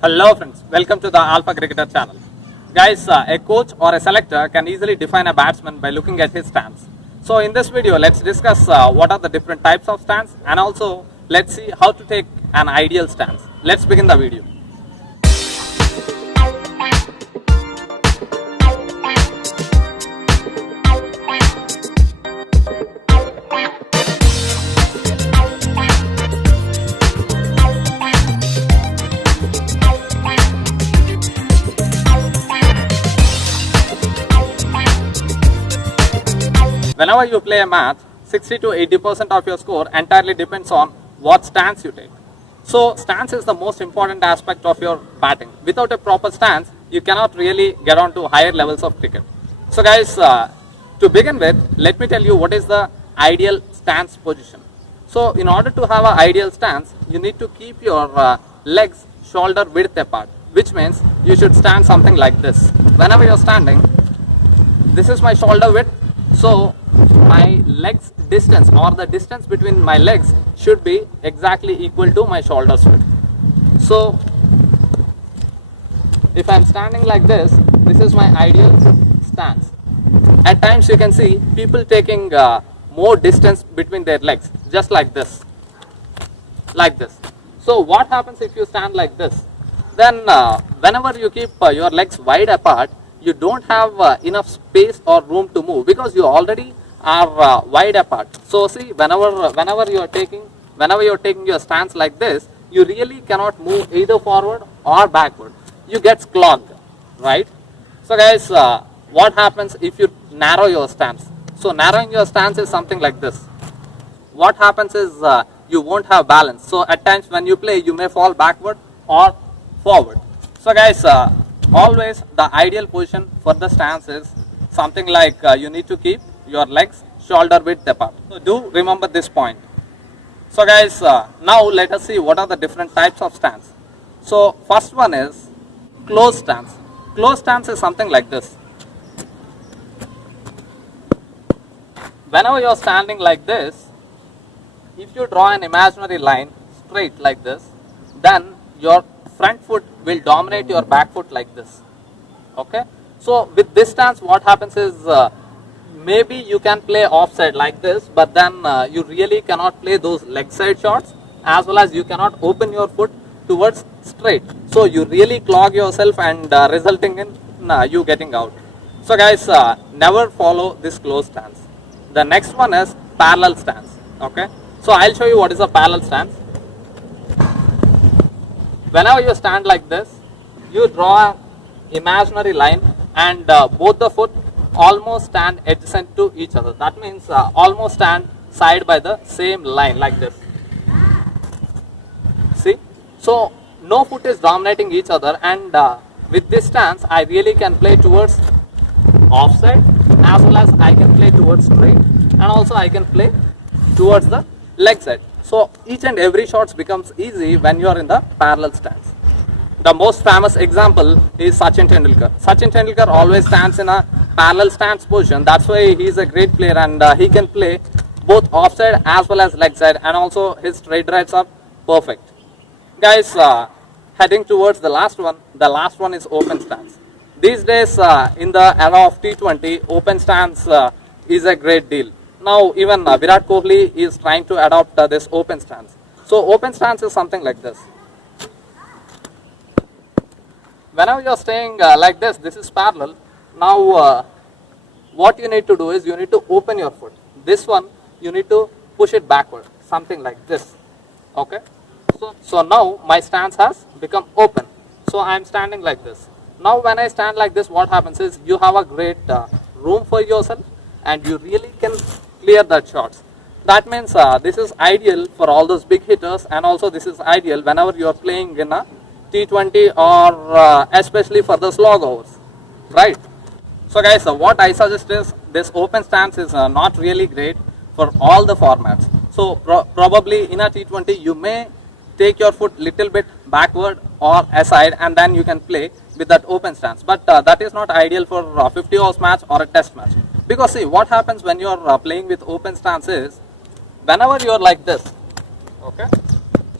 Hello friends, welcome to the Alpha Cricketer channel. Guys, a coach or a selector can easily define a batsman by looking at his stance. So in this video, let's discuss what are the different types of stance, and also let's see how to take an ideal stance. Let's begin the video. Whenever you play a match, 60 to 80% of your score entirely depends on what stance you take. So stance is the most important aspect of your batting. Without a proper stance, you cannot really get on to higher levels of cricket. So guys, to begin with, let me tell you what is the ideal stance position. So in order to have an ideal stance, you need to keep your legs shoulder width apart, which means you should stand something like this. Whenever you're standing, this is my shoulder width. So my legs distance, or the distance between my legs, should be exactly equal to my shoulders width. So if I am standing like this is my ideal stance. At times you can see people taking more distance between their legs, just like this. So what happens if you stand like this? Then whenever you keep your legs wide apart, you don't have enough space or room to move, because you already are wide apart. So see, whenever you are taking your stance like this, you really cannot move either forward or backward. You get clogged, right? So guys, what happens if you narrow your stance? So narrowing your stance is something like this. What happens is you won't have balance. So at times when you play, you may fall backward or forward. So guys, always the ideal position for the stance is something like you need to keep your legs shoulder width apart. So do remember this point. So guys, now let us see what are the different types of stance. So first one is closed stance. Closed stance is something like this. Whenever you are standing like this, if you draw an imaginary line straight like this, then your front foot will dominate your back foot like this. Okay. So with this stance, what happens is maybe you can play offside like this, but then you really cannot play those leg side shots, as well as you cannot open your foot towards straight. So you really clog yourself, and resulting in you getting out. So guys, never follow this closed stance. The next one is parallel stance. Okay. So I'll show you what is a parallel stance. Whenever you stand like this, you draw an imaginary line, and both the foot almost stand adjacent to each other. That means almost stand side by the same line like this. See? So no foot is dominating each other, and with this stance I really can play towards offside, as well as I can play towards straight, and also I can play towards the leg side. So each and every shot becomes easy when you are in the parallel stance. The most famous example is Sachin Tendulkar. Sachin Tendulkar always stands in a parallel stance position. That's why he is a great player, and he can play both offside as well as leg side, and also his straight drives are perfect. Guys, heading towards the last one is open stance. These days, in the era of T20, open stance is a great deal. Now even Virat Kohli is trying to adopt this open stance. So open stance is something like this. Whenever you are staying like this is parallel. Now what you need to do is you need to open your foot. This one you need to push it backward, something like this. Okay. So now my stance has become open. So I am standing like this. Now when I stand like this, what happens is you have a great room for yourself, and you really can clear that shots. That means this is ideal for all those big hitters, and also this is ideal whenever you are playing in a T20, or especially for the slog overs, right? So guys, what I suggest is this open stance is not really great for all the formats. So probably in a T20 you may take your foot little bit backward or aside, and then you can play with that open stance. But that is not ideal for a 50 overs match or a test match. Because see, what happens when you are playing with open stance is, whenever you are like this, okay,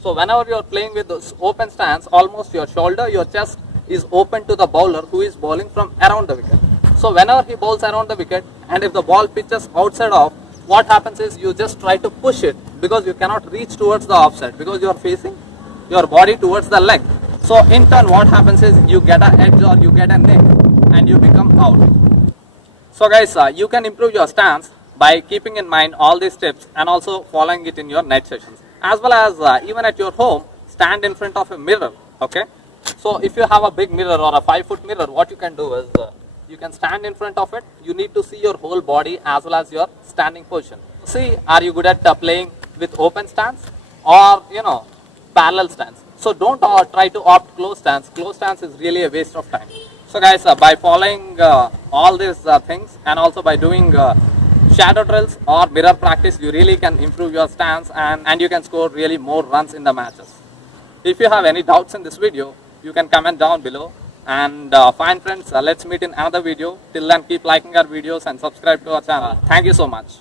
So whenever you are playing with this open stance, almost your shoulder, your chest is open to the bowler who is bowling from around the wicket. So whenever he bowls around the wicket, and if the ball pitches outside off, what happens is you just try to push it, because you cannot reach towards the offside because you are facing your body towards the leg. So in turn, what happens is you get an edge or you get a nick and you become out. So guys, you can improve your stance by keeping in mind all these tips and also following it in your night sessions. As well as even at your home, stand in front of a mirror, okay? So if you have a big mirror or a 5-foot mirror, what you can do is you can stand in front of it. You need to see your whole body as well as your standing position. See, are you good at playing with open stance or, parallel stance? So don't try to opt close stance. Close stance is really a waste of time. So guys, by following all these things and also by doing shadow drills or mirror practice, you really can improve your stance and you can score really more runs in the matches. If you have any doubts in this video, you can comment down below. And fine friends, let's meet in another video. Till then, keep liking our videos and subscribe to our channel. Thank you so much.